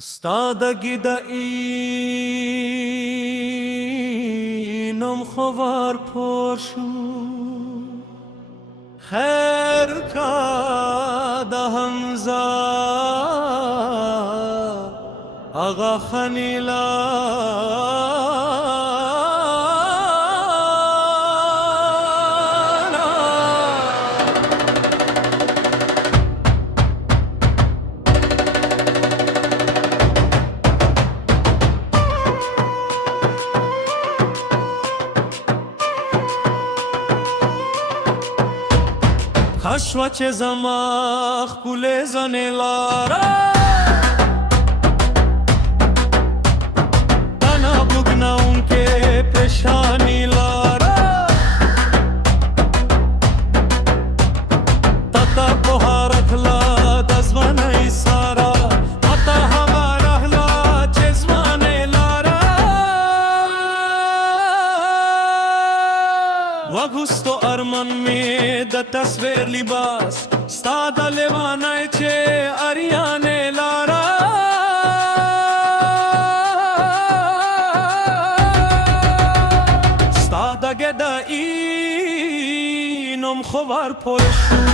Stada gidainam khovar poshu khair ka da hamza aga khanila خشوچ زماخ کل زنلارا دنا بگنا اونکه پشانی لارا تتا بهارت لا دزوان ایسارا تتا هوا رهلا چزوان لارا وگوستو ارمان می د تصویر لباس ستاد لیوانای چه اریانه لارا ستاد گدا اینم خوار پرشو